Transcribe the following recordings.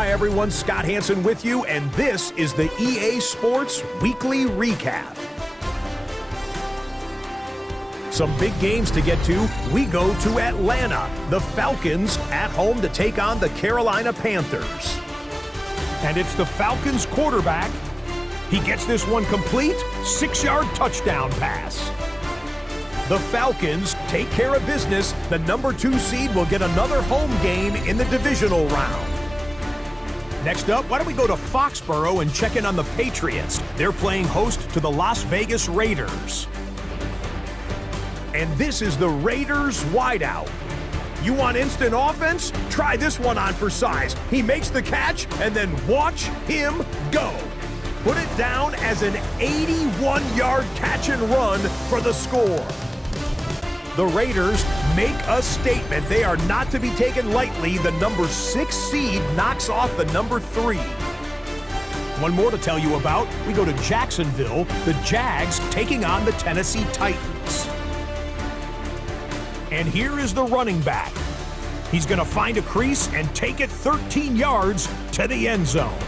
Hi everyone, Scott Hansen with you, and this is the EA Sports Weekly Recap. Some big games to get to. We go to Atlanta. The Falcons at home to take on the Carolina Panthers. And it's the Falcons quarterback. He gets this one complete, 6-yard touchdown pass. The Falcons take care of business. The number 2 seed will get another home game in the divisional round. Next up, why don't we go to Foxborough and check in on the Patriots. They're playing host to the Las Vegas Raiders. And this is the Raiders wideout. You want instant offense? Try this one on for size. He makes the catch, and then watch him go. Put it down as an 81-yard catch and run for the score. The Raiders make a statement. They are not to be taken lightly. The number 6 seed knocks off the number 3. One more to tell you about. We go to Jacksonville. The Jags taking on the Tennessee Titans. And here is the running back. He's going to find a crease and take it 13 yards to the end zone.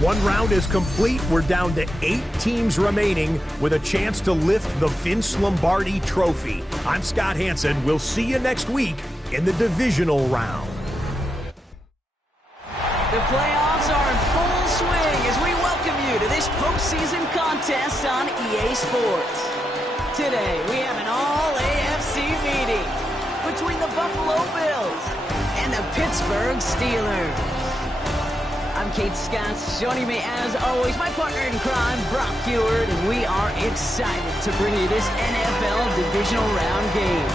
One round is complete. We're down to 8 teams remaining with a chance to lift the Vince Lombardi Trophy. I'm Scott Hansen. We'll see you next week in the divisional round. The playoffs are in full swing as we welcome you to this postseason contest on EA Sports. Today, we have an all-AFC meeting between the Buffalo Bills and the Pittsburgh Steelers. I'm Kate Scott. Joining me, as always, my partner in crime, Brock Heward, and we are excited to bring you this NFL Divisional Round game.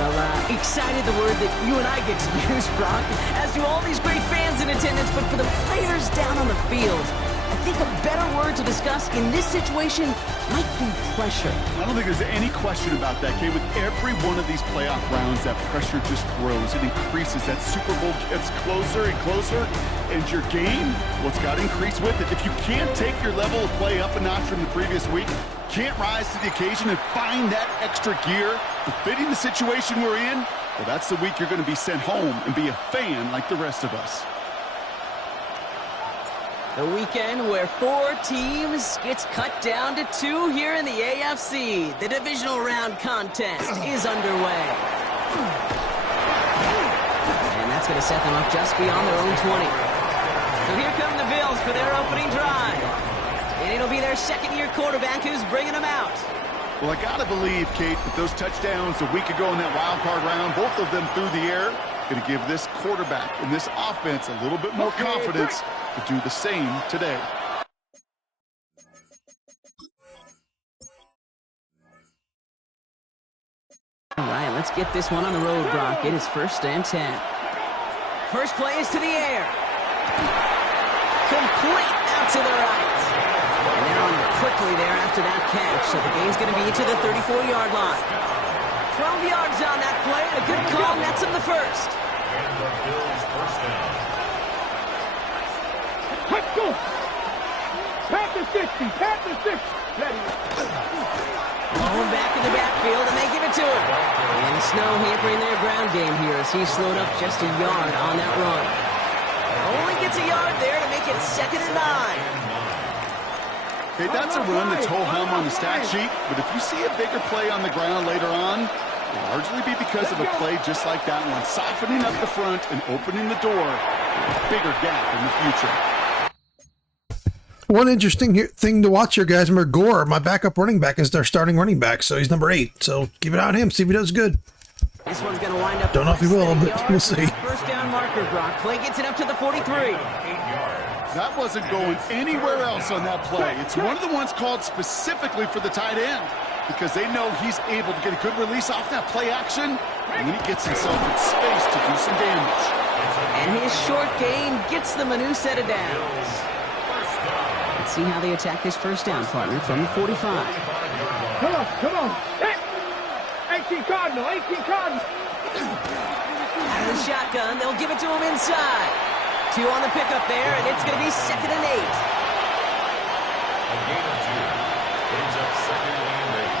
Well, excited, the word that you and I get to use, Brock, as do all these great fans in attendance, but for the players down on the field, I think a better word to discuss in this situation might be pressure. I don't think there's any question about that, Kate. With every one of these playoff rounds, that pressure just grows. It increases. That Super Bowl gets closer and closer. And your game, well, it's got to increase with it. If you can't take your level of play up a notch from the previous week, can't rise to the occasion and find that extra gear befitting the situation we're in, well, that's the week you're going to be sent home and be a fan like the rest of us. The weekend where 4 teams gets cut down to 2 here in the AFC. The divisional round contest is underway. And that's going to set them up just beyond their own 20. So here come the Bills for their opening drive. And it'll be their second-year quarterback who's bringing them out. Well, I got to believe, Kate, that those touchdowns a week ago in that wild card round, both of them through the air, going to give this quarterback and this offense a little bit more confidence to do the same today. All right, let's get this one on the road, Brock. It is 1st and 10. First play is to the air. Complete out to the right. And they're on it quickly there after that catch. So the game's going to be to the 34-yard line. 12 yards on that play, and a good call nets him the first. Let's go! Pat the 60! Pat the 60! Going back in the backfield, and they give it to him. And the snow hampering their ground game here as he slowed up just a yard on that run. Only gets a yard there to make it 2nd and 9. Okay, that's a run that's ho-hum on the stat sheet, but if you see a bigger play on the ground later on, it'll largely be because of a play just like that one, softening up the front and opening the door for a bigger gap in the future. One interesting thing to watch here, guys. Remember, Gore, my backup running back, is their starting running back, so he's number 8. So keep it on him, see if he does good. This one's going to wind up. Don't know if he will, but we'll see. First down marker, Brock. Play gets it up to the 43. That wasn't going anywhere else on that play. It's one of the ones called specifically for the tight end because they know he's able to get a good release off that play action, and then he gets himself in space to do some damage. And his short gain gets them a new set of downs. Let's see how they attack this first down, partner, from the 45. Come on, come on. Hey! 18 Cardinal, 18 Cardinal. Out of the shotgun, they'll give it to him inside. 2 on the pickup there, and it's going to be 2nd and 8. A gain of 2. Brings up 2nd and 8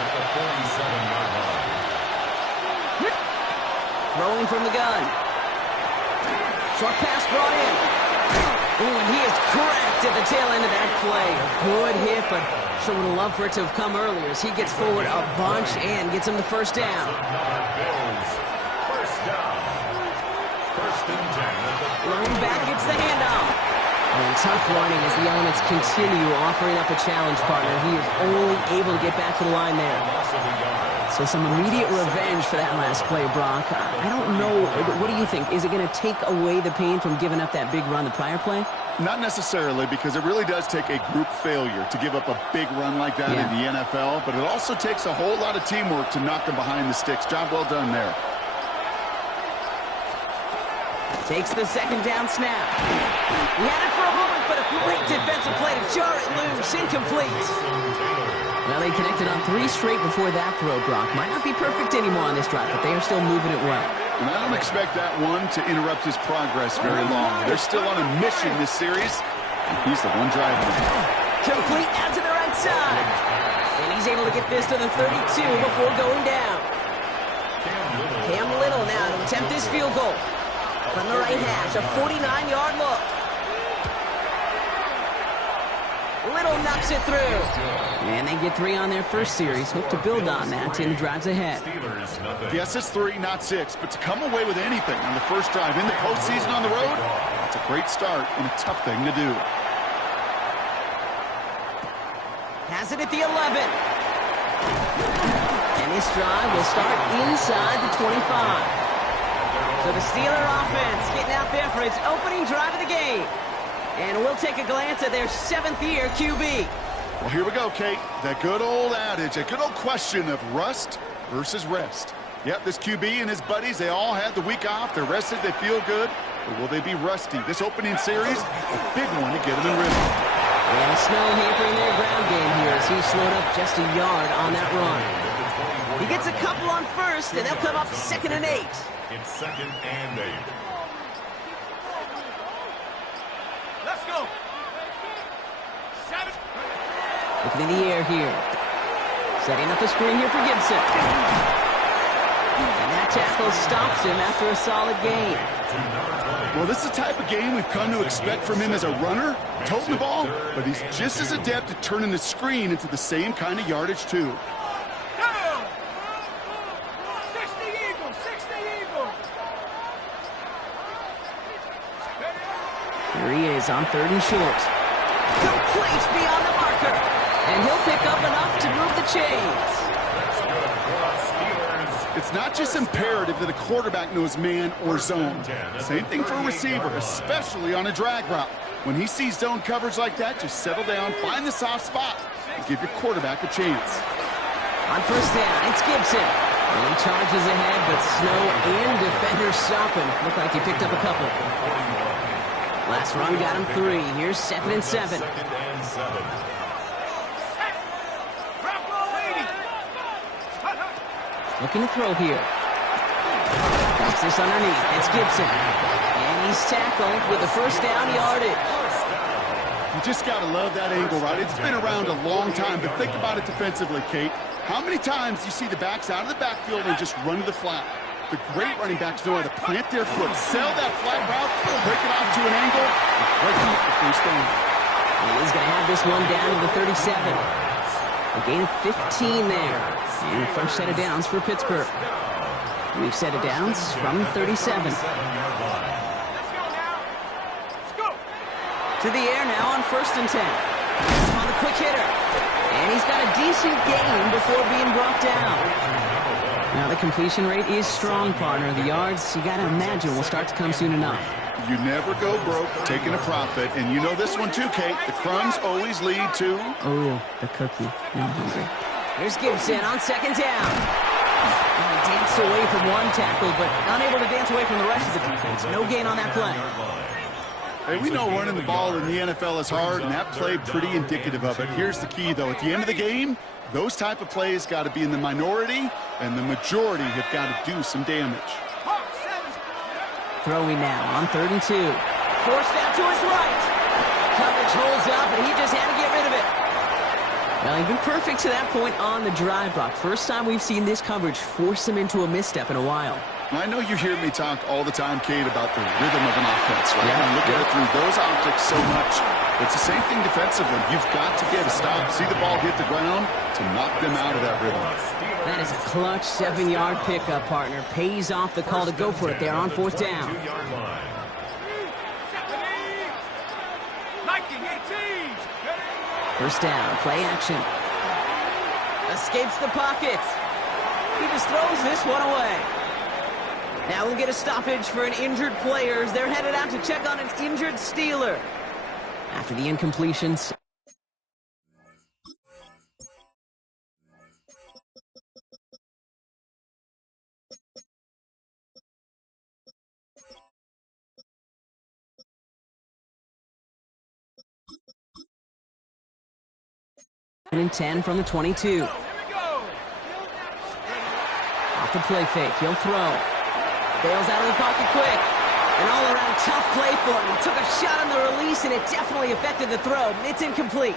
at the 47-yard line. Throwing from the gun. Short pass brought in. Ooh, and he is cracked at the tail end of that play. A good hit, but sure would have loved for it to have come earlier as he gets forward a bunch and gets him the first down. Bills. First down. First and 10. Lone back gets the handoff. And tough running as the elements continue offering up a challenge partner. He is only able to get back to the line there. So some immediate revenge for that last play, Brock. I don't know. What do you think? Is it going to take away the pain from giving up that big run the prior play? Not necessarily, because it really does take a group failure to give up a big run like that in the NFL, but it also takes a whole lot of teamwork to knock them behind the sticks. Job well done there. Takes the second down snap. He had it for a moment, but a great defensive play to jar it loose. Incomplete. Well, they connected on 3 straight before that throw, Brock. Might not be perfect anymore on this drive, but they are still moving it well. And I don't expect that one to interrupt his progress very long. They're still on a mission this series, and he's the one driving it. Complete out to the right side. And he's able to get this to the 32 before going down. Cam Little now to attempt this field goal. From the right hash, a 49-yard look. Little knocks it through. And they get 3 on their first series. Hope to build on that in the drives ahead. Yes, it's 3, not 6, but to come away with anything on the first drive in the postseason on the road, it's a great start and a tough thing to do. Has it at the 11. And this drive will start inside the 25. So the Steeler offense getting out there for its opening drive of the game. And we'll take a glance at their 7th-year QB. Well, here we go, Kate. That good old adage, a good old question of rust versus rest. Yep, this QB and his buddies, they all had the week off. They're rested, they feel good. But will they be rusty? This opening series, a big one to get them in rhythm. And the snow hampering their ground game here as he slowed up just a yard on that run. He gets a couple on first, and they'll come up 2nd and 8. It's 2nd and 8. Let's go. 7. Looking in the air here. Setting up the screen here for Gibson. And that tackle stops him after a solid gain. Well, this is the type of game we've come to expect from him as a runner, toting the ball, but he's just as adept at turning the screen into the same kind of yardage, too. Down. 60 Eagles. 60 Eagles. Here he is on 3rd and short. Complete beyond the marker. And he'll pick up enough to move the chains. It's not just imperative that a quarterback knows man or zone. Same thing for a receiver, especially on a drag route. When he sees zone coverage like that, just settle down, find the soft spot, and give your quarterback a chance. On first down, it's Gibson. And he charges ahead, but snow and defenders stop him. Looked like he picked up a couple. Last run got him 3. Here's 2nd and 7. Looking to throw here. Drops this underneath. It's Gibson. And he's tackled with the first down yardage. You just got to love that angle, right? It's been around a long time, but think about it defensively, Kate. How many times do you see the backs out of the backfield and just run to the flat? The great running backs know how to plant their foot, sell that flat route, break it off to an angle, and break off the first down. And he's going to have this one down to the 37. A gain of 15 there. And the first set of downs for Pittsburgh. We've set of downs from 37. To the air now on 1st and 10. He's on the quick hitter. And he's got a decent gain before being brought down. Now the completion rate is strong, partner. The yards, you got to imagine, will start to come soon enough. You never go broke taking a profit. And you know this one too, Kate. The crumbs always lead to... Oh, the cookie. Now I'm hungry. Here's Gibson on 2nd down. And he danced away from one tackle, but unable to dance away from the rest of the defense. No gain on that play. Hey, we know running the ball in the NFL is hard, and that play pretty indicative of it. Here's the key, though. At the end of the game, those type of plays got to be in the minority, and the majority have got to do some damage. Throwing now on 3rd and 2. Forced out to his right. Coverage holds up, and he just had to get rid of it. Well, he's been perfect to that point on the drive block. First time we've seen this coverage force him into a misstep in a while. I know you hear me talk all the time, Kate, about the rhythm of an offense, right? Yeah. I look at it through those optics so much. It's the same thing defensively. You've got to get a stop, see the ball hit the ground to knock them out of that rhythm. That is a clutch 7-yard pickup, partner. Pays off the call to go for it there on 4th down. First down, play action. Escapes the pocket. He just throws this one away. Now we'll get a stoppage for an injured player as they're headed out to check on an injured Steeler. After the incompletions. And 10 from the 22. Off the play fake, he'll throw. Bails out of the pocket quick. An all-around tough play for him. He took a shot on the release, and it definitely affected the throw. It's incomplete.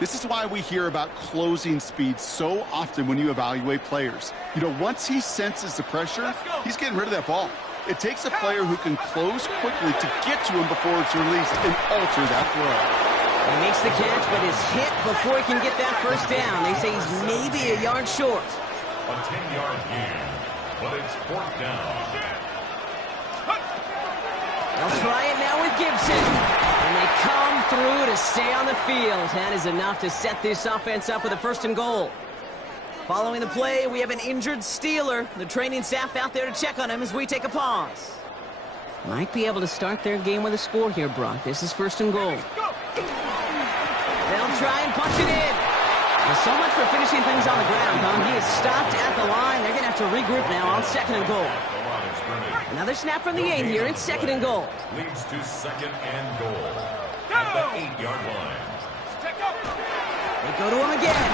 This is why we hear about closing speed so often when you evaluate players. You know, once he senses the pressure, he's getting rid of that ball. It takes a player who can close quickly to get to him before it's released and alter that throw. He makes the catch, but is hit before he can get that first down. They say he's maybe a yard short. A 10-yard gain, but it's 4th down. They'll try it now with Gibson. And they come through to stay on the field. That is enough to set this offense up with a 1st and goal. Following the play, we have an injured Steeler. The training staff out there to check on him as we take a pause. Might be able to start their game with a score here, Brock. This is 1st and goal. They'll try and punch it in. Well, so much for finishing things on the ground, huh? He is stopped at the line. They're going to have to regroup now on 2nd and goal. Another snap from the 8 here. It's 2nd and goal. Leads to 2nd and goal. At the 8-yard line. They go to him again.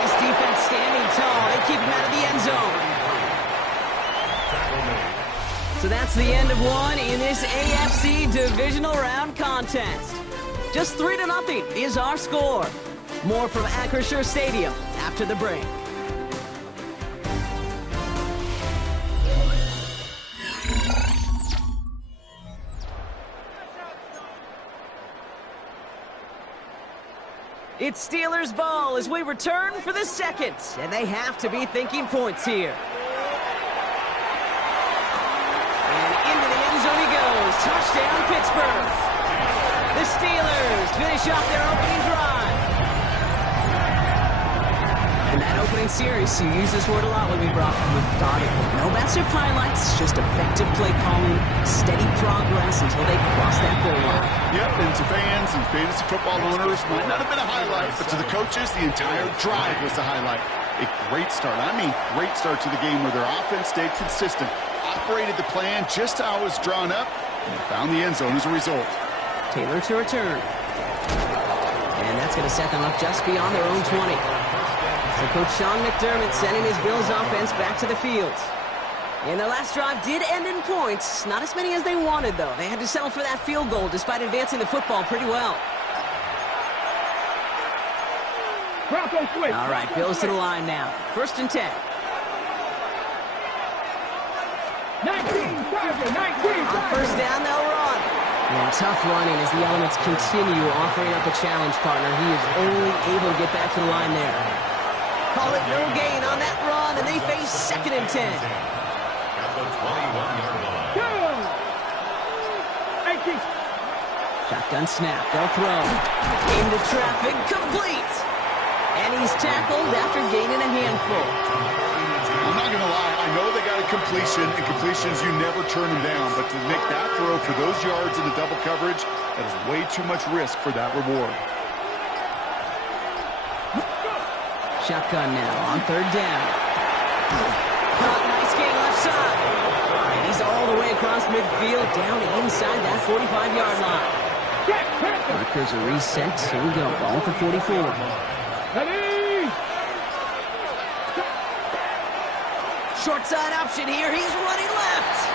This defense standing tall. They keep him out of the end zone. So that's the end of one in this AFC Divisional Round contest. Just 3-0 is our score. More from Acrisure Stadium after the break. It's Steelers ball as we return for the second, and they have to be thinking points here. And into the end zone he goes. Touchdown, Pittsburgh. The Steelers finish off their opening drive. In that opening series, you use this word a lot with me, Brock. Methodical. No massive highlights, just effective play calling, steady progress until they cross that goal line. Yep, and to fans and fantasy football owners, might not have been a highlight, but to the coaches, the entire drive was the highlight. A great start. I mean, great start to the game where their offense stayed consistent, operated the plan just how it was drawn up, and found the end zone as a result. Taylor to return. And that's going to set them up just beyond their own 20. So Coach Sean McDermott sending his Bills offense back to the field. And their last drive did end in points. Not as many as they wanted, though. They had to settle for that field goal despite advancing the football pretty well. All right, Bills to the line now. 1st and 10. 19, 19. On 1st down, they'll run. And tough running as the elements continue offering up a challenge, partner. He is only able to get back to the line there. Call it no gain on that run, and they face 2nd and 10. At the 21-yard line. 18. Shotgun snap, they'll throw. Into traffic, complete. And he's tackled after gaining a handful. I'm not going to lie, I know they got a completion, and completions, you never turn them down, but to make that throw for those yards in the double coverage, that is way too much risk for that reward. Shotgun now on 3rd down. Nice gain left side. And he's all the way across midfield, down inside that 45-yard line. Markers are reset. Here we go, ball at the 44. Short side option here. He's running left.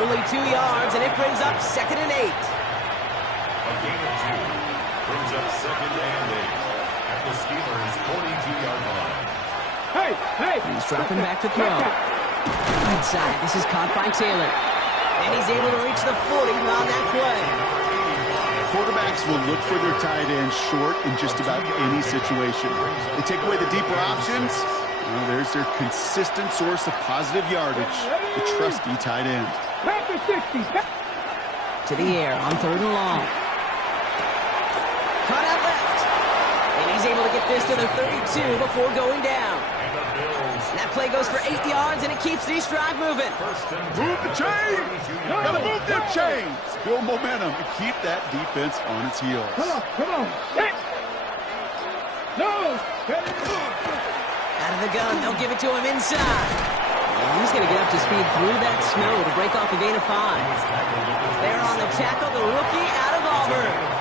Only 2 yards, and it brings up 2nd and 8. A gain of 2 brings up 2nd and 8 at the Steelers' 42-yard line. Hey! He's dropping back to throw. Inside, this is caught by Taylor. And he's able to reach the 40 on that play. Quarterbacks will look for their tight end short in just about any situation. They take away the deeper options. Well, there's their consistent source of positive yardage, the trusty tight end. To the air on 3rd and long. Cut out left. And he's able to get this to the 32 before going down. That play goes for 8 yards, and it keeps these drive moving. Move the chains! Gotta move them chains! Build momentum and keep that defense on its heels. Come on. Hit. No. Out of the gun, they'll give it to him inside. And he's going to get up to speed through that snow to break off a gain of 5. They're on the tackle, the rookie out of Auburn.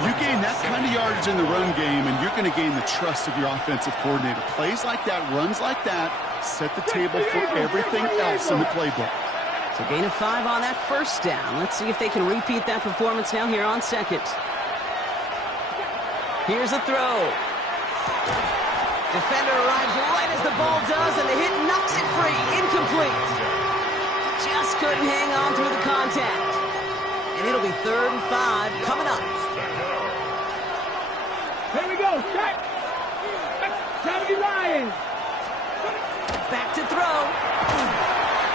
You gain that kind of yardage in the run game, and you're going to gain the trust of your offensive coordinator. Plays like that, runs like that, set the table for everything else in the playbook. So gain of 5 on that first down. Let's see if they can repeat that performance now here on 2nd. Here's a throw. Defender arrives right as the ball does, and the hit knocks it free. Incomplete. Just couldn't hang on through the contact. And it'll be 3rd and 5 coming up. Here we go. Shot. 70 Lions. Back to throw.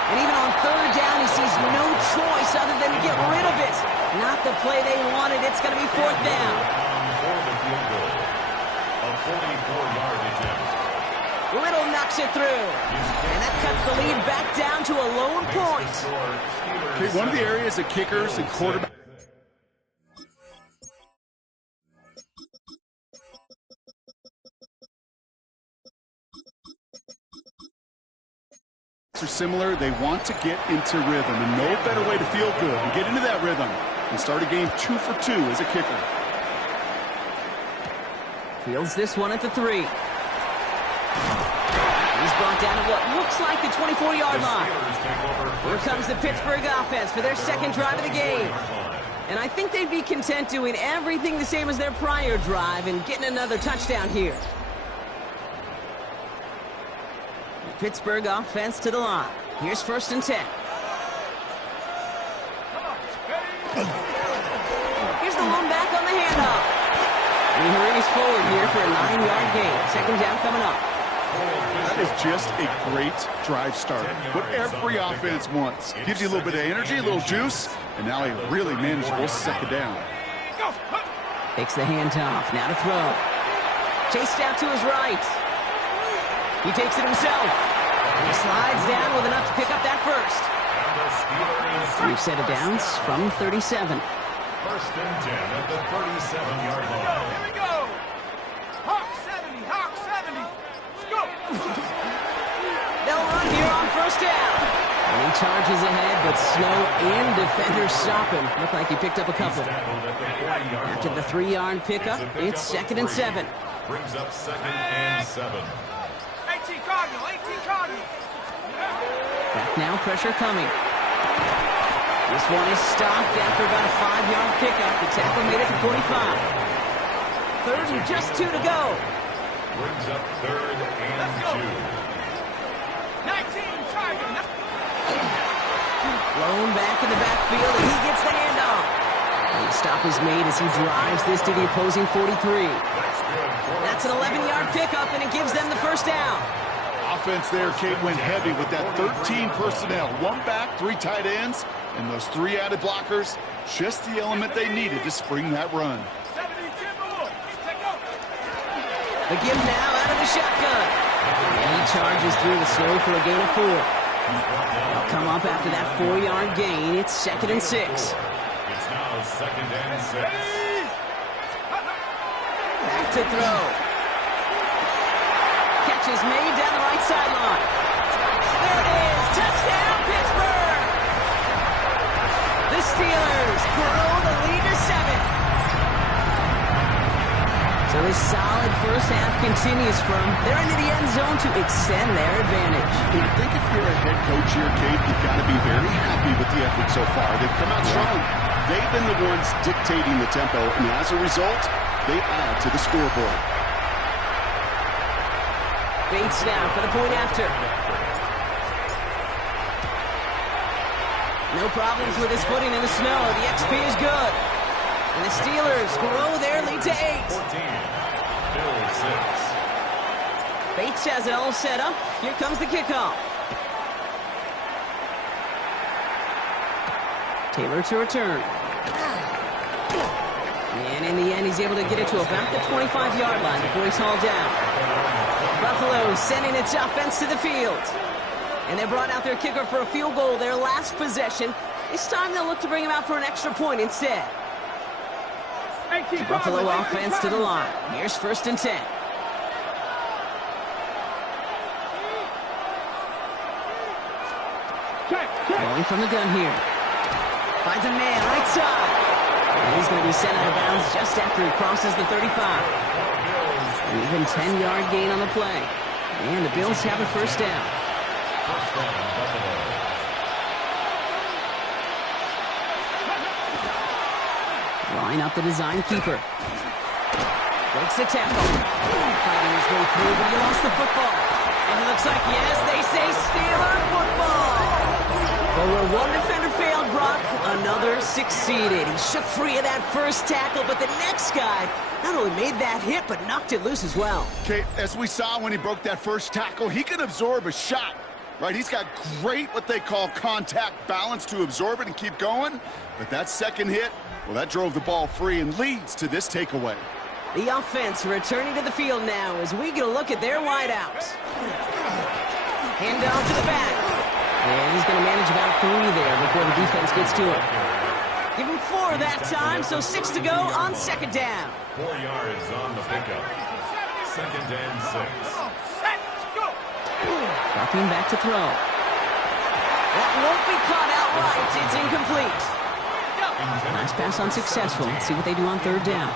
And even on 3rd down, he sees no choice other than to get rid of it. Not the play they wanted. It's going to be 4th down. A 44-yard attempt. Little knocks it through. And that cuts the lead back down to a lone point. Okay, one of the areas that kickers and quarterbacks are similar. They want to get into rhythm, and no better way to feel good and get into that rhythm and start a game 2 for 2 as a kicker. Fields this one at the 3. He's brought down to what looks like the 24-yard line. Here comes the Pittsburgh offense for their 2nd drive of the game. And I think they'd be content doing everything the same as their prior drive and getting another touchdown here. The Pittsburgh offense to the line. Here's 1st and 10. Here's the one back on the handoff. And he hurries forward here for a 9-yard gain. 2nd down coming up. That is just a great drive start. What every offense wants. Gives you a little bit of energy, a little juice, and now a really manageable 2nd down. Takes the handoff. Now to throw. Chased out to his right. He takes it himself. And he slides down with enough to pick up that first. We've set it downs from 37. 1st and 10 at the 37-yard line. Here we go. Hawk 70. Hawk 70. Let's go. They'll run here on 1st down. And he charges ahead, but snow and defenders stop him. Looked like he picked up a couple. After the 3-yard pickup, it's 2nd and 7. Brings up 2nd and 7. 18 Cardinal. 18 Cardinal. Back now, pressure coming. This one is stopped after about a 5-yard pickup. The tackle made it to 45. 3rd and just 2 to go. Brings up 3rd and 2. 19 Tiger. Blown back in the backfield, and he gets the handoff. And the stop is made as he drives this to the opposing 43. That's an 11-yard pickup, and it gives them the 1st down. Offense there, Kate, went heavy with that 13 personnel. 1 back, 3 tight ends, and those 3 added blockers. Just the element they needed to spring that run. The give now out of the shotgun. And he charges through the snow for a gain of 4. They'll come up after that 4-yard gain. It's 2nd and 6. It's now 2nd and 6. Back to throw. Catch is made down the right sideline. There it is. Touchdown, Pittsburgh. The Steelers grow the lead to 7. So this solid first half continues from they're into the end zone to extend their advantage. I think if you're a head coach here, Kate, you've got to be very happy with the effort so far. They've come out strong. They've been the ones dictating the tempo, and as a result, they add to the scoreboard. Bates now for the point after. No problems with his footing in the snow. The XP is good. And the Steelers grow their lead to 8. 14. Bills 6. Bates has it all set up. Here comes the kickoff. Taylor to return. And in the end, he's able to get it to about the 25-yard line before he's hauled down. Buffalo sending its offense to the field. And they brought out their kicker for a field goal their last possession. This time they'll look to bring him out for an extra point instead. Buffalo offense to the line. Here's 1st and 10. Going from the gun here. Finds a man right side. And he's going to be sent out of bounds just after he crosses the 35. An even 10-yard gain on the play. And the Bills have a 1st down. First down, Buffalo. Line up the design keeper. Breaks the tackle. Fighting his way through, but he lost the football. And it looks like, yes, they say Steeler football. But where one defender failed, Brock, another succeeded. He shook free of that first tackle, but the next guy not only made that hit, but knocked it loose as well. Okay, as we saw when he broke that first tackle, he can absorb a shot, right? He's got great, what they call contact balance to absorb it and keep going. But that second hit, well, that drove the ball free and leads to this takeaway. The offense returning to the field now as we get a look at their wideouts. Hand off to the back. And he's going to manage about 3 there before the defense gets to him. Give him 4 that time, so 6 to go on 2nd down. 4 yards on the pickup. 2nd and 6. Dropping back to throw. That won't be caught outright. It's incomplete. Nice pass unsuccessful. Let's see what they do on 3rd down.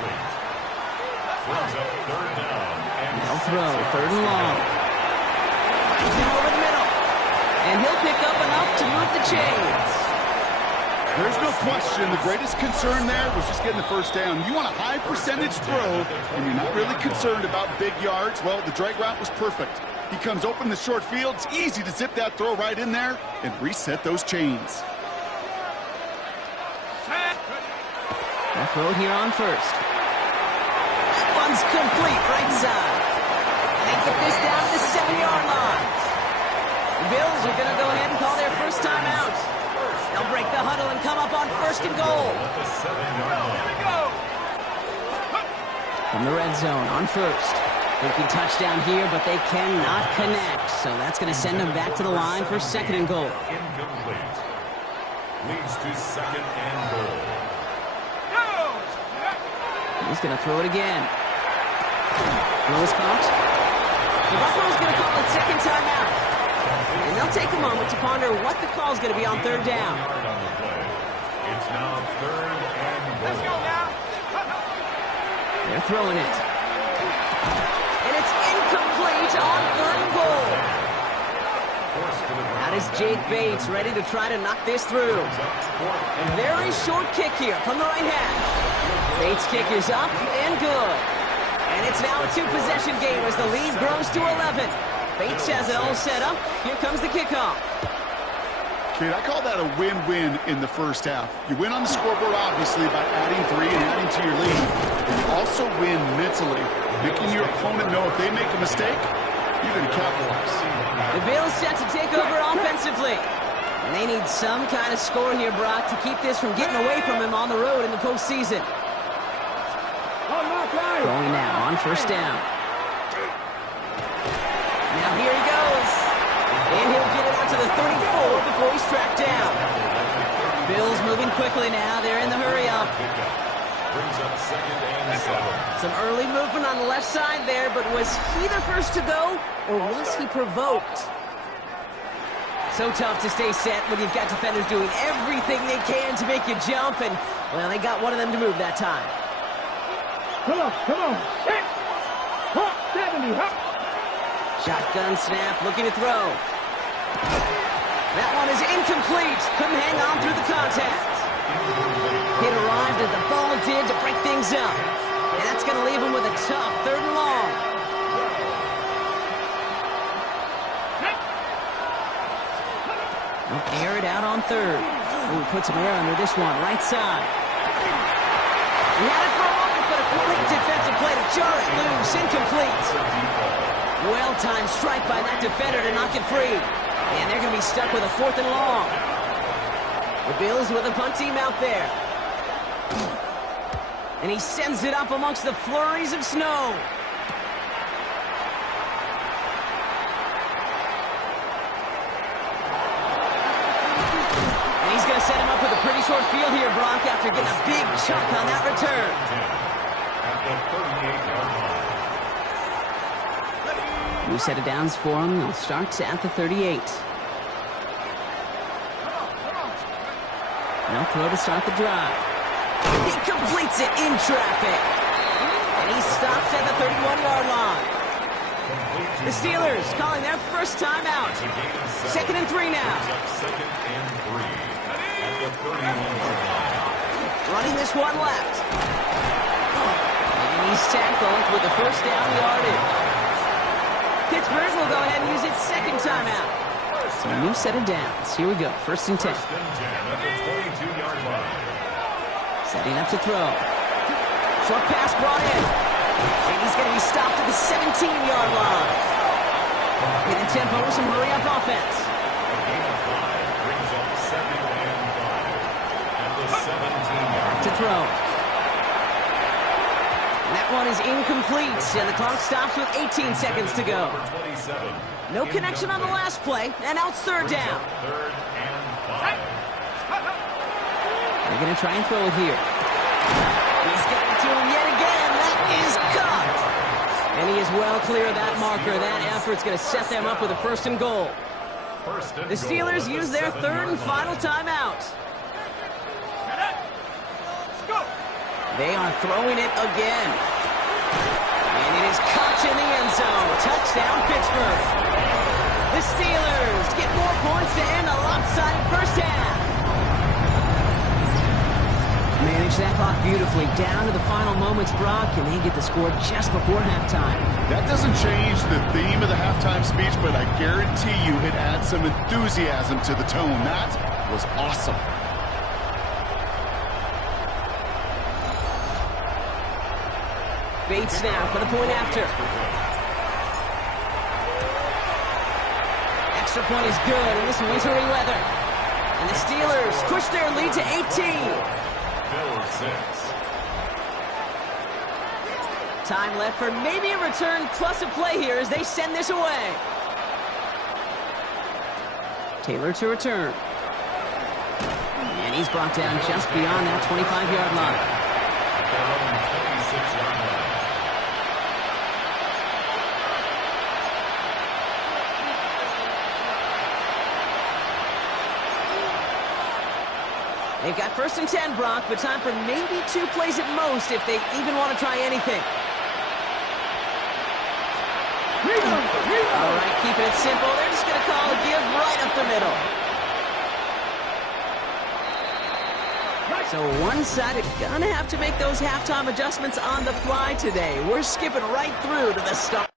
Brings up 3rd down. They'll throw. 3rd and long. Finds him over the middle. And he'll pick up enough to move the chains. There's no question the greatest concern there was just getting the 1st down. You want a high percentage throw, and you're not really concerned about big yards. Well, the drag route was perfect. He comes open the short field. It's easy to zip that throw right in there and reset those chains. They'll throw it here on 1st. That one's complete right side. And they get this down to the 7-yard line. The Bills are going to go ahead and call their 1st time out. They'll break the huddle and come up on 1st and goal. At the 7-yard line. From the red zone on 1st. Thinking touchdown here, but they cannot connect. So that's going to send them back to the line for 2nd and goal. Incomplete. Leads to 2nd and goal. He's going to throw it again. Nose caught. The Buffalo's going to call it 2nd time out. And they'll take a moment to ponder what the call is going to be on 3rd down. Yard on the play. It's now 3rd and goal. Let's go now. They're throwing it. And it's incomplete on 3rd and goal. That is Jake Bates ready to try to knock this through. A very short kick here from the right hash. Bates' kick is up and good. And it's now a 2-possession game as the lead grows to 11. Bates has it all set up. Here comes the kickoff. Kid, I call that a win-win in the 1st half. You win on the scoreboard, obviously, by adding 3 and adding to your lead. But you also win mentally, making your opponent know if they make a mistake, you're going to capitalize. The Bills set to take over offensively. And they need some kind of score here, Brock, to keep this from getting away from him on the road in the postseason. Going now on 1st down. Now here he goes. And he'll get it out to the 34 before he's tracked down. Bills moving quickly now. They're in the hurry up. Brings up 2nd and 7. Some early movement on the left side there, but was he the first to go, or was he provoked? So tough to stay set when you've got defenders doing everything they can to make you jump, and, well, they got one of them to move that time. Come on. Hit. Hop, 70, hop. Shotgun snap, looking to throw. That one is incomplete. Couldn't hang on through the contact. It arrived as the ball did to break things up. And that's going to leave him with a tough 3rd and long. They'll air it out on 3rd. Oh, he puts some air under this one, right side. He had it for a moment, but a great defensive play to jar it loose, incomplete. Well-timed strike by that defender to knock it free. And they're going to be stuck with a 4th and long. The Bills with a punt team out there. And he sends it up amongst the flurries of snow. And he's going to set him up with a pretty short field here, Brock, after getting a big chunk on that return. At the 38-yard line. New set of downs for him. They'll start at the 38. No throw to start the drive. He completes it in traffic. And he stops at the 31-yard line. The Steelers calling their first time out. 2nd and 3 now. 2nd and 3 at the 31-yard line. Running this one left. And he's tackled with the first down yardage. Pittsburgh will go ahead and use its 2nd timeout. So a new set of downs. Here we go. 1st and 10. 1st and 10 at the 22-yard line. Setting up to throw. Short pass brought in. And he's going to be stopped at the 17-yard line. Getting tempo with some hurry-up offense. A gain of 5 brings up 2nd and 5 at the 17-yard line. To throw. And that one is incomplete, and the clock stops with 18 seconds to go. No connection on the last play, and now it's 3rd down. 3rd and 5. They're going to try and throw it here. He's got it to him yet again. That is caught. And he is well clear of that marker. That effort's going to set them up with a 1st and goal. The Steelers use their 3rd and final timeout. They are throwing it again. And it is caught in the end zone. Touchdown, Pittsburgh. The Steelers get more points to end a lopsided first half. Manage that clock beautifully down to the final moments, Brock, and they get the score just before halftime. That doesn't change the theme of the halftime speech, but I guarantee you it adds some enthusiasm to the tone. That was awesome. Bates now for the point after. Extra point is good in this wintry weather. And the Steelers push their lead to 18. Bills 6. Time left for maybe a return plus a play here as they send this away. Taylor to return. And he's brought down just beyond that 25-yard line. Their own 26-yard line. They've got 1st and 10, Brock, but time for maybe 2 plays at most if they even want to try anything. All right, keeping it simple. They're just going to call a give right up the middle. So one-sided, going to have to make those halftime adjustments on the fly today. We're skipping right through to the start.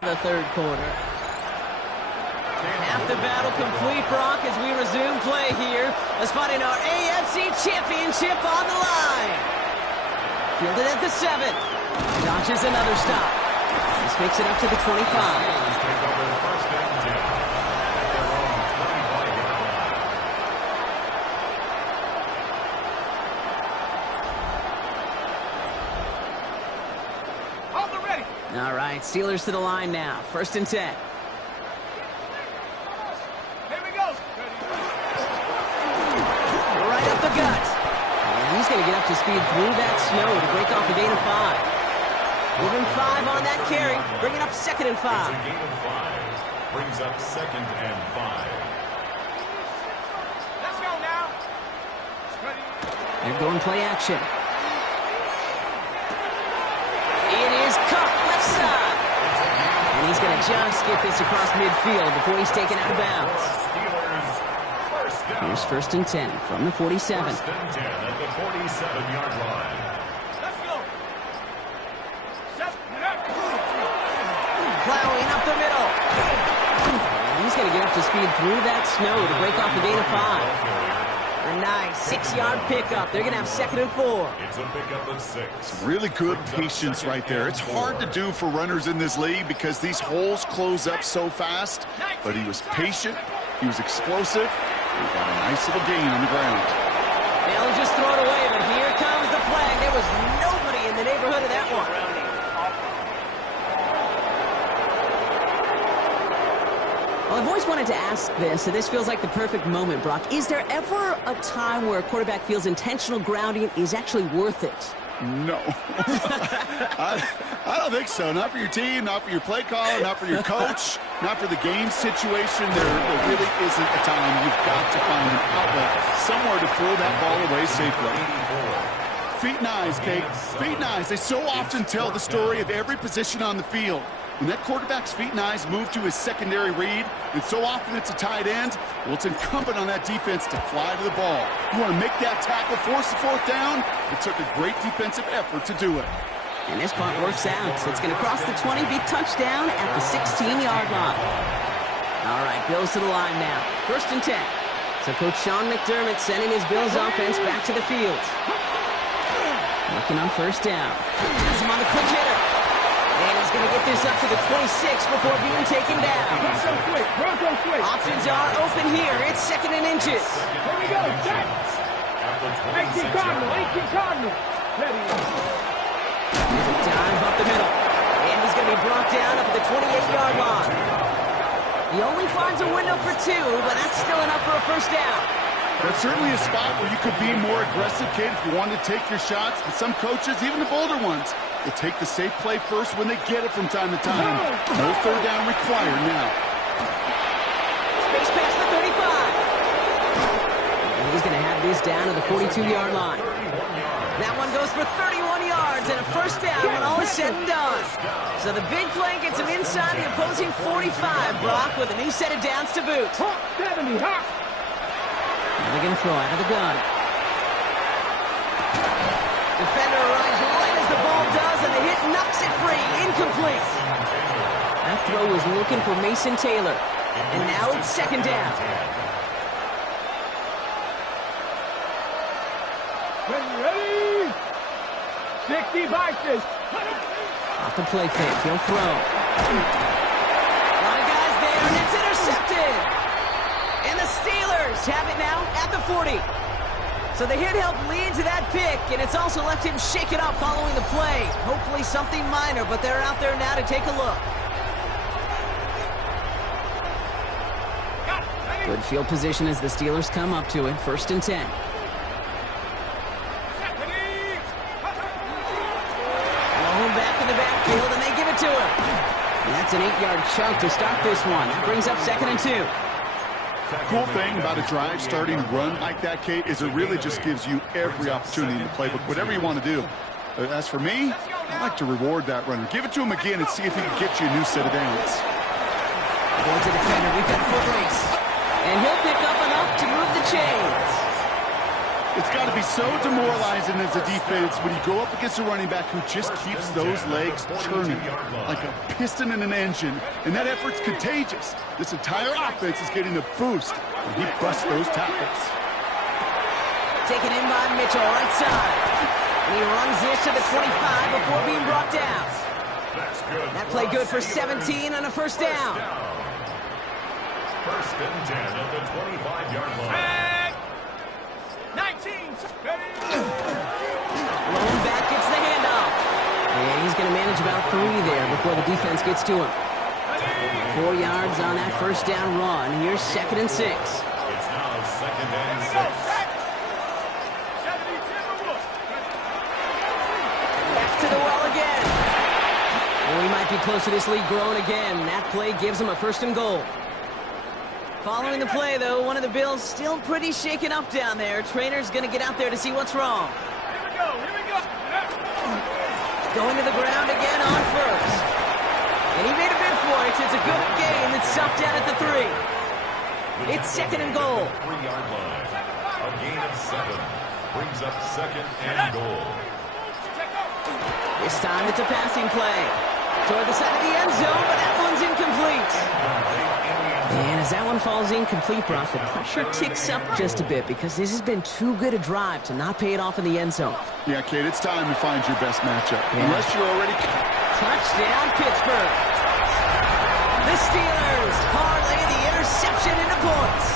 The 3rd quarter. Half the battle complete, Brock, as we resume play here. Spotting our AFC Championship on the line. Fielded at the 7. Dodges another stop. This makes it up to the 25. Take over 1st and 10 at their own 25-yard line. All right, Steelers to the line now. 1st and 10. Here we go. Right up the gut. And he's going to get up to speed through that snow to break off a gain of 5. Moving 5 on that carry, bringing up 2nd and 5. It's a gain of 5. Brings up 2nd and 5. Let's go now. They're going play action. It is cut left side. And he's going to just get this across midfield before he's taken out of bounds. Steelers Here's 1st and 10 from the 47. 1st and 10 at the 47-yard line. Let's go. Plowing up the middle. He's going to get up to speed through that snow to break off a gain of 5. A nice 6-yard pickup. They're going to have 2nd and 4. It's a pickup of 6. Really good patience right there. It's hard to do for runners in this league because these holes close up so fast. But he was patient. He was explosive. He got a nice little gain on the ground. They'll just throw it away, but here comes the flag. There was nobody in the neighborhood of that one. Well, I've always wanted to ask this, and this feels like the perfect moment, Brock. Is there ever a time where a quarterback feels intentional grounding is actually worth it? No. I don't think so. Not for your team, not for your play caller, not for your coach, not for the game situation. There really isn't a time. You've got to find an outlet, somewhere to throw that ball away safely. Feet and eyes, Kate. Feet and eyes. They so often tell the story of every position on the field. When that quarterback's feet and eyes move to his secondary read, and so often it's a tight end, well, it's incumbent on that defense to fly to the ball. You want to make that tackle, force the 4th down. It took a great defensive effort to do it. And this punt works out. It's going to cross the 20, be touchdown at the 16-yard line. All right, Bills to the line now. 1st and 10. So Coach Sean McDermott sending his Bills offense back to the field. Looking on 1st down. Has him on the quick hitter. And he's going to get this up to the 26 before being taken down. Bronco quick. Options are open here. It's 2nd and inches. Here we go. Set. 18 Cardinal. 18 Cardinal. Ready. There's a dive up the middle. And he's going to be brought down up at the 28-yard line. He only finds a window for 2, but that's still enough for a 1st down. That's certainly a spot where you could be more aggressive, kid, if you wanted to take your shots. But some coaches, even the bolder ones, will take the safe play first when they get it from time to time. No 3rd down required now. Space past the 35. And he's going to have this down to the 42-yard line. That one goes for 31 yards and a 1st down when all is said and done. So the big play gets him inside the opposing 45, Brock, with a new set of downs to boot. 70, hot. Now they're going to throw out of the gun. Defender arrives right as the ball does, and the hit knocks it free. Incomplete. That throw was looking for Mason Taylor. And now it's 2nd down. Ready? 60 boxes. Off the play fake, he'll throw. A lot of guys there, and it's intercepted. And the Steelers have it now at the 40. So the hit helped lead to that pick, and it's also left him shaken up following the play. Hopefully something minor, but they're out there now to take a look. Good field position as the Steelers come up to it. 1st and 10. Blown back in the backfield, and they give it to him. And that's an 8-yard chunk to start this one. That brings up 2nd and 2. Cool thing about a drive starting run like that, Kate, is it really just gives you every opportunity in the playbook, whatever you want to do. As for me, I like to reward that runner. Give it to him again and see if he can get you a new set of downs. Going to defender, we've got a foot race. And he'll pick up enough to move the chains. It's got to be so demoralizing as a defense when you go up against a running back who just keeps those legs churning like a piston in an engine, and that effort's contagious. This entire offense is getting a boost when he busts those tackles. Taken in by Mitchell, right side. And he runs this to the 25 before being brought down. That play good for 17 on a 1st down. 1st and 10 at the 25-yard line. 19. Lone back gets the handoff. And he's going to manage about 3 there before the defense gets to him. 4 yards on that 1st down run. Here's 2nd and 6. It's now 2nd and 6. Back to the well again. And we might be close to this lead growing again. That play gives him a 1st and goal. Following the play, though, one of the Bills still pretty shaken up down there. Trainer's going to get out there to see what's wrong. Here we go. Going to the ground again on 1st. And he made a bid for it. It's a good gain. It's stopped down at the 3. It's second and goal. 3-yard line. A gain of 7 brings up second and goal. This time it's a passing play toward the side of the end zone, but that one's incomplete. And as that one falls incomplete, Brock, the pressure ticks up just a bit because this has been too good a drive to not pay it off in the end zone. Yeah, Kate, it's time to find your best matchup. Unless you're already... Touchdown, Pittsburgh. The Steelers parlay the interception into points.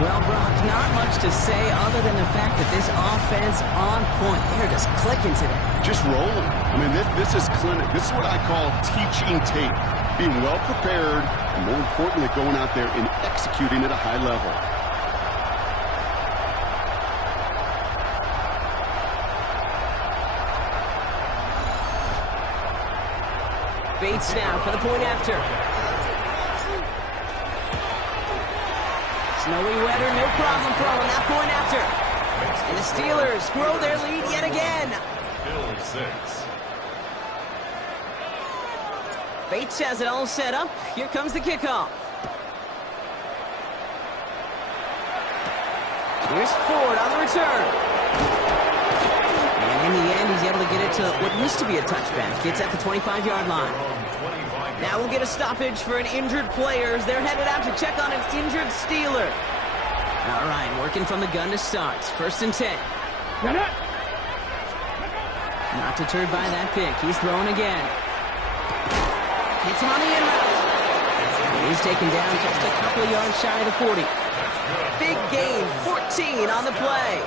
Well, Brock, not much to say other than the fact that this offense on point. They're just clicking today. Just rolling. I mean, this is clinic. This is what I call teaching tape. Being well prepared, and more importantly, going out there and executing at a high level. Bates now for the point after. Snowy weather, no problem throwing that point after. And the Steelers grow their lead yet again. Bill 6. Bates has it all set up. Here comes the kickoff. Here's Ford on the return. And in the end, he's able to get it to what used to be a touchback. It's at the 25-yard line. Now we'll get a stoppage for an injured player as they're headed out to check on an injured Steeler. All right, working from the gun to start. First and 10. Not deterred by that pick. He's throwing again. Hits him on the in route. And he's taken down just a couple of yards shy of the 40. Big gain, 14 on the play.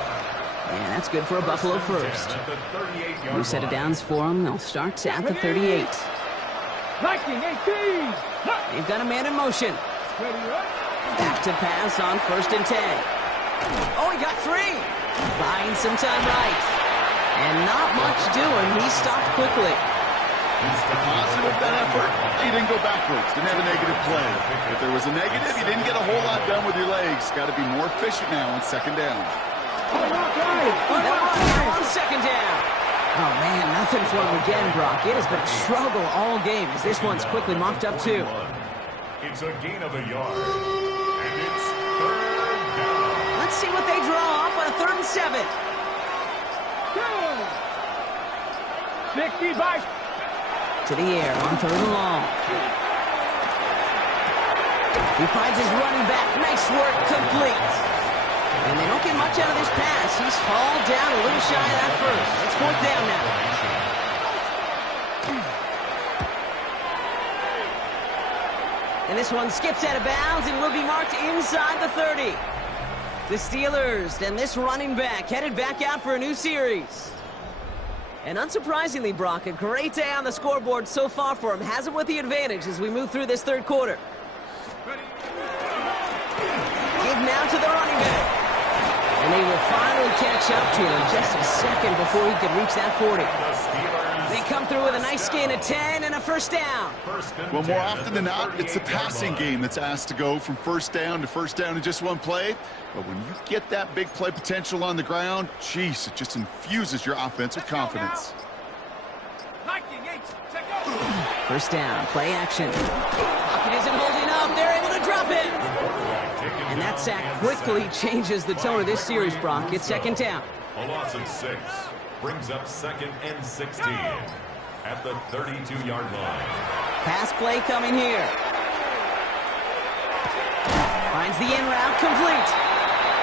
And that's good for a Buffalo first. New set of downs for them. They'll start at the 38. 19, 18. They've got a man in motion. Back to pass on first and 10. Oh, he got 3. Buying some time right. And not much doing. He stopped quickly. Positive that effort. He didn't go backwards. Didn't have a negative play. If there was a negative, you didn't get a whole lot done with your legs. Got to be more efficient now on second down. On second down. Oh, man, nothing for him again, Brock. It has been a struggle all game as this one's quickly mopped up, too. It's a gain of a yard, and it's third down. Let's see what they draw up on a 3rd and 7. 60 by... To the air on 3rd and long. He finds his running back. Nice work, complete. And they don't get much out of this pass. He's hauled down a little shy of that first. It's 4th down now. And this one skips out of bounds and will be marked inside the 30. The Steelers and this running back headed back out for a new series. And unsurprisingly, Brock, a great day on the scoreboard so far for him. Has him with the advantage as we move through this 3rd quarter. Give now to the running back. And they will finally catch up to him just a second before he could reach that 40. They come through with a nice gain of 10 and a first down. Well, more often than not, it's the passing game that's asked to go from first down in just one play. But when you get that big play potential on the ground, geez, it just infuses your offense with confidence. First down, play action. Pocket isn't holding up. They're able to drop it. And that sack quickly changes the tone of this series, Brock. It's second down. A loss of 6 brings up 2nd and 16 at the 32-yard line. Pass play coming here. Finds the in route complete.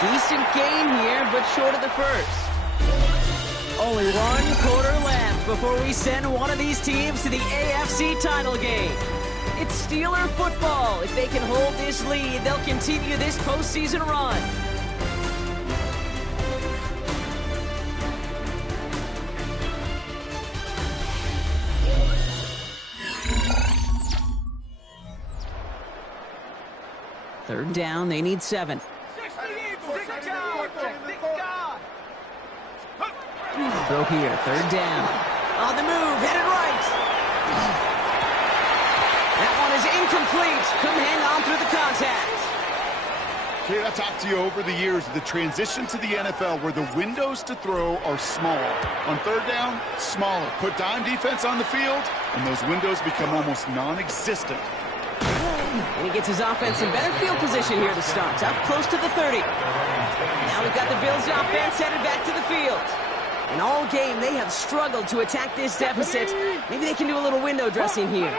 Decent gain here, but short of the first. Only 1 quarter left before we send one of these teams to the AFC title game. It's Steeler football. If they can hold this lead, they'll continue this postseason run. Third down, they need 7. Throw here, 3rd down. On the move, headed right. That one is incomplete. Couldn't hang on through the contact. Okay, I've talked to you over the years of the transition to the NFL where the windows to throw are small. On 3rd down, smaller. Put dime defense on the field, and those windows become almost non-existent. And he gets his offense in better field position here to start. Up close to the 30. Now we've got the Bills' offense headed back to the field. And all game, they have struggled to attack this deficit. Maybe they can do a little window dressing here.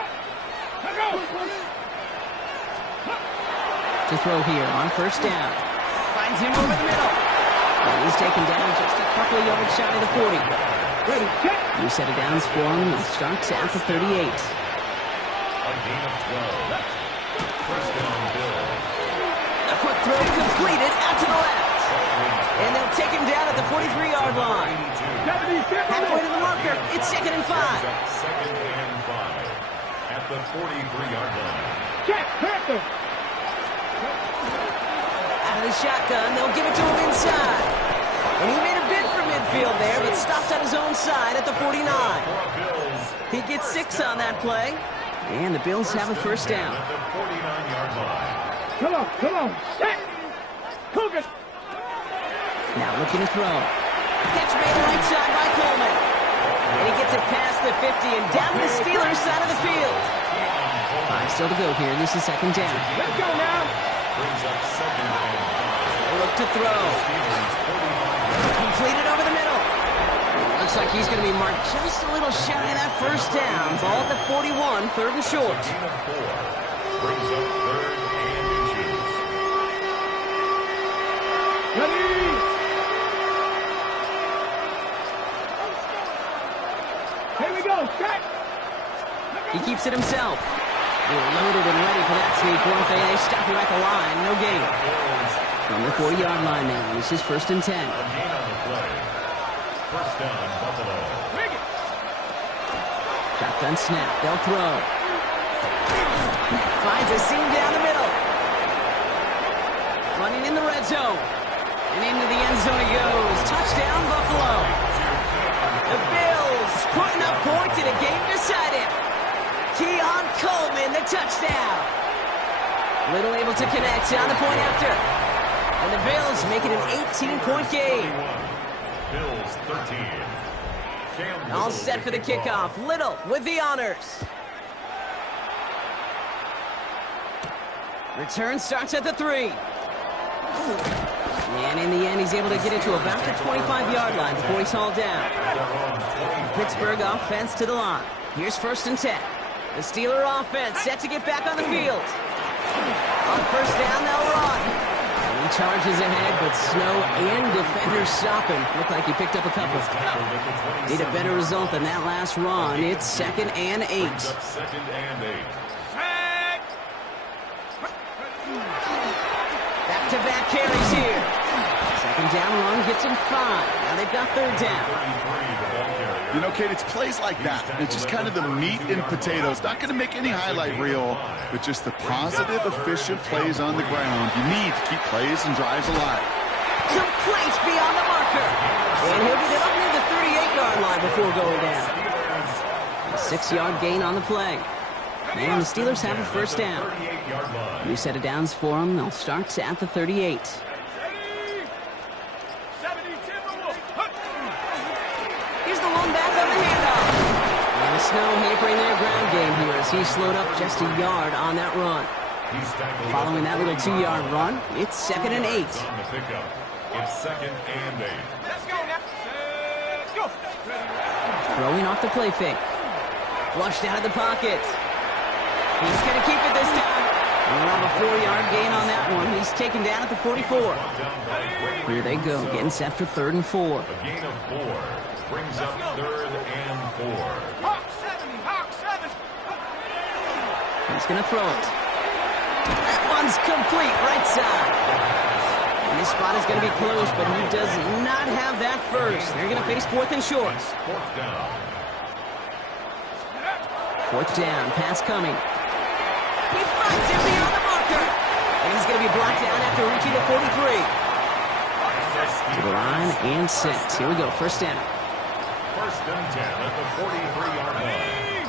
To throw here on first down. Finds him over the middle. And he's taken down just a couple of yards shy of the 40. New set of downs for him. He starts at the 38. A gain of 12. First down, Bills. A quick throw completed out to the left. And they'll take him down at the 43-yard line. Halfway to the marker. It's 2nd and 5. Second and 5 at the 43-yard line. Check, Panther. Out of the shotgun, they'll give it to him inside. And he made a bid for midfield there, but stopped on his own side at the 49. He gets 6 on that play. And the Bills have a first down. At the 49-yard line. Come on. Check. Cougars. Now looking to throw. Catch made right side by Coleman. And he gets it past the 50 and down to the Steelers' side of the field. 5 still to go here. This is 2nd down. Let's go now. Brings up 2nd and 5. Look to throw. Completed over the middle. Looks like he's going to be marked just a little shy of that first down. Ball at the 41, 3rd and short. Gain of 4. Brings up 3rd and inches. Ready. Here we go. Check. He keeps it himself. They were loaded and ready for that sneak, weren't they? They stop him at the line. No gain. From the 40-yard line now. This is 1st and 10. A gain on the play. First down, Buffalo. Shotgun snap. They'll throw. Finds a seam down the middle. Running in the red zone. And into the end zone he goes. Touchdown, Buffalo. The Bills putting up points in a game decided. Keon Coleman, the touchdown. Little able to connect on the point after. And the Bills make it an 18-point game. Bills 13. All set for the kickoff. Little with the honors. Return starts at the 3. And in the end, he's able to get it to about the 25-yard line before he's hauled down. Pittsburgh offense to the line. Here's 1st and 10. The Steeler offense set to get back on the field. On first down, they'll run. And he charges ahead, but Snow and defenders stop him. Looked like he picked up a couple. Need a better result than that last run. It's 2nd and 8. Second and 8. Back-to-back carries here. 2nd down run gets him 5. Now they've got 3rd down. You know, Kate, it's plays like that. It's just kind of the meat and potatoes. Not going to make any highlight reel, but just the positive, efficient plays on the ground. You need to keep plays and drives alive. Complete beyond the marker. And he'll get it up near the 38-yard line before going down. A 6-yard gain on the play. And the Steelers have a first down. New set of downs for them. They'll start at the 38. Here's the one back on the handoff. And the Snow hampering their ground game here as he slowed up just a yard on that run. Following that little 2-yard run, it's 2nd and 8. It's 2nd and 8. Let's go now. Go. Throwing off the play fake. Flushed out of the pocket. He's going to keep it this time. And we'll have a 4-yard gain on that one. He's taken down at the 44. Here they go, getting set for 3rd and 4. A gain of 4 brings up 3rd and 4. Hawk 7. He's going to throw it. That one's complete, right side. And this spot is going to be close, but he does not have that first. They're going to face 4th and short. 4th down. 4th down, pass coming. He finds him beyond the marker. And he's going to be blocked down after reaching the 43. To the line and set. Here we go, first down. 1st and 10 at the 43-yard line.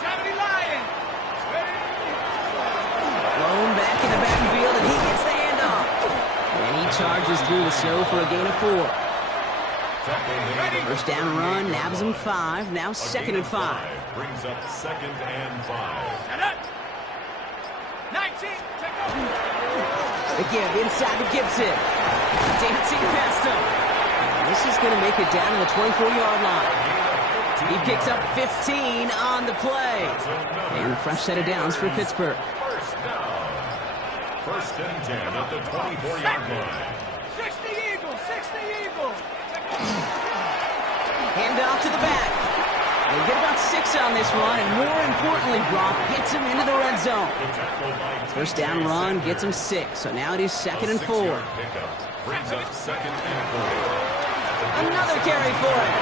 70 Lions. Blown back in the backfield, and he gets the handoff. And he charges through the snow for a gain of 4. First down run, nabs him 5. Now 2nd and 5. Brings up 2nd and 5. The give inside to Gibson. Dancing past him. This is going to make it down to the 24-yard line. He picks up 15 on the play. And a fresh set of downs for Pittsburgh. First and 10 at the 24-yard line. 60 Eagles, 60 Eagles. Hand off to the back. They get about 6 on this run, and more importantly, Brock gets him into the red zone. First down run gets him 6, so now it is 2nd and 4. Brings up 2nd and 4. Another carry for him.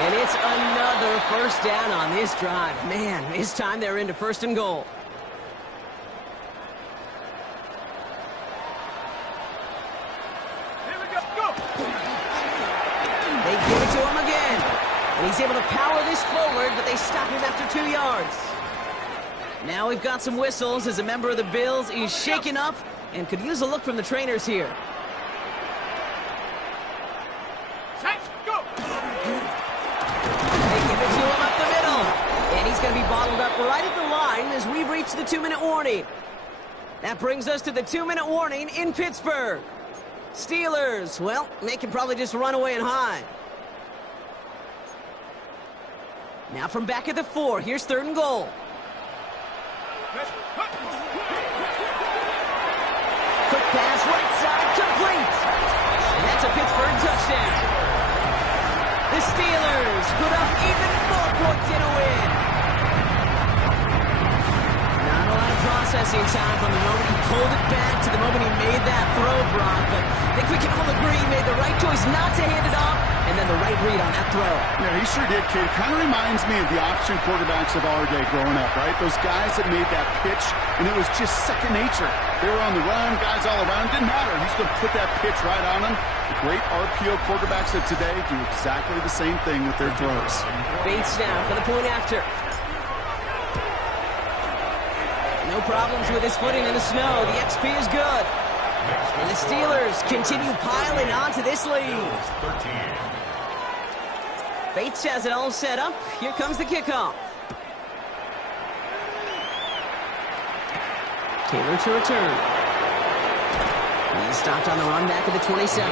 And it's another first down on this drive. Man, this time they're into 1st and goal. Here we go, go. They give it to him again. And he's able to power this forward, but they stop him after 2 yards. Now we've got some whistles as a member of the Bills is shaken up and could use a look from the trainers here. Set, go. They give it to him up the middle. And he's going to be bottled up right at the line as we reach the 2-minute warning. That brings us to the 2-minute warning in Pittsburgh. Steelers, well, they can probably just run away and hide. Now from back at the 4, here's 3rd and goal. Quick pass right side, complete. And that's a Pittsburgh touchdown. The Steelers put up even more points in a win. Not a lot of processing time from the moment he pulled it back to the moment he made that throw, Brock. But I think we can all agree he made the right choice not to hand it off, and then the right read on that throw. Yeah, he sure did, kid. Kind of reminds me of the option quarterbacks of our day growing up, right? Those guys that made that pitch, and it was just second nature. They were on the run, guys all around. Didn't matter. He's going to put that pitch right on them. The great RPO quarterbacks of today do exactly the same thing with their throws. Bates now for the point after. No problems with his footing in the snow. The XP is good. And the Steelers continue piling on to this lead. Bates has it all set up. Here comes the kickoff. Taylor to return. He's stopped on the run back at the 27.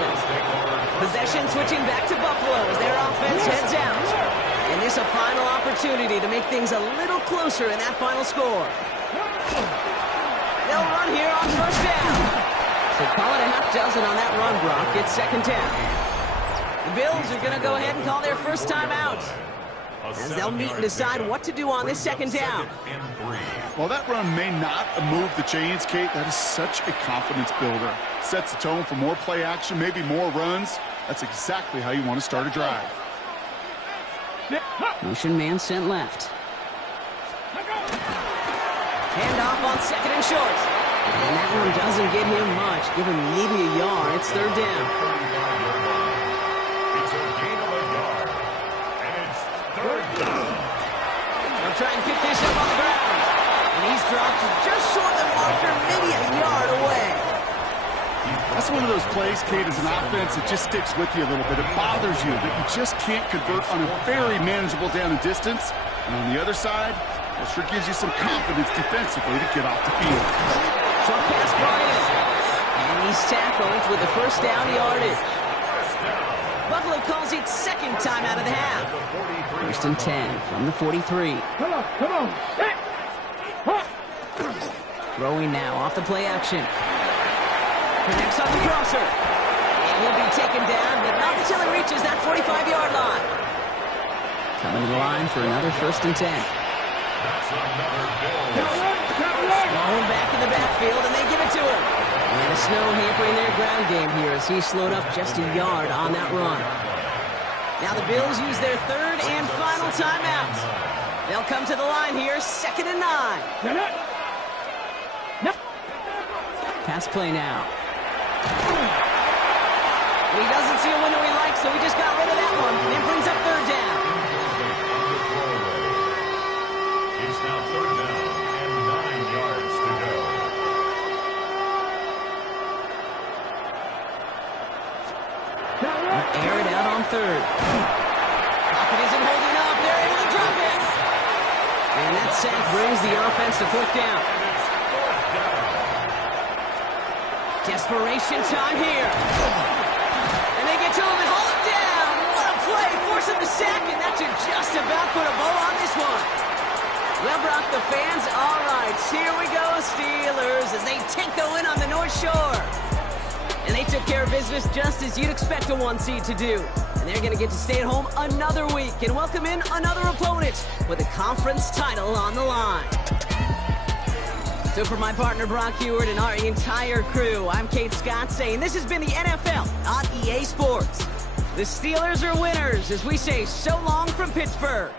Possession switching back to Buffalo as their offense heads out. And this a final opportunity to make things a little closer in that final score. They'll run here on first down. So call it a half dozen on that run, Brock. It's 2nd down. The Bills are going to go ahead and call their first time out, as they'll meet and decide what to do on this 2nd down. Well, that run may not move the chains, Kate. That is such a confidence builder. Sets the tone for more play action, maybe more runs. That's exactly how you want to start a drive. Motion man sent left. Hand off on 2nd and short. And that one doesn't get him much. Give him maybe a yard. It's 3rd down. It's a gain of a yard. And it's 3rd down. They'll try and pick this up on the ground. And he's dropped just short of the marker, maybe a yard away. That's one of those plays, Kate, as an offense that just sticks with you a little bit. It bothers you that you just can't convert on a very manageable down and distance. And on the other side, it sure gives you some confidence defensively to get off the field. Short pass Bryant. And he's tackled with the first down yardage. Buffalo calls it 2nd time out of the half. 1st and 10 from the 43. Come on, come on. Set. Huh. Throwing now off the play action. Connects on the crosser. And he'll be taken down, but not until he reaches that 45-yard line. Coming to the line for another 1st and 10. That's another Bills. Ball back in the backfield, and they give it to him. And the snow hampering their ground game here as he slowed up just a yard on that run. Now the Bills use their 3rd and final timeout. They'll come to the line here, 2nd and 9. Pass play now. And he doesn't see a window he likes, so he just got rid of that one and brings up 3rd down. It's now 3rd down and 9 yards to go. Air it out on 3rd. Pocket isn't holding up. They're able to drop it. And that sack brings the offense to 4th down. Desperation time here. And they get to him and hold him down. What a play, forcing the sack, and that should just about put a bow on this one. Well, Brock, the fans, all right, here we go, Steelers, as they take the win on the North Shore. And they took care of business just as you'd expect a 1 seed to do. And they're going to get to stay at home another week and welcome in another opponent with a conference title on the line. So for my partner Brock Heward and our entire crew, I'm Kate Scott saying this has been the NFL on EA Sports. The Steelers are winners as we say so long from Pittsburgh.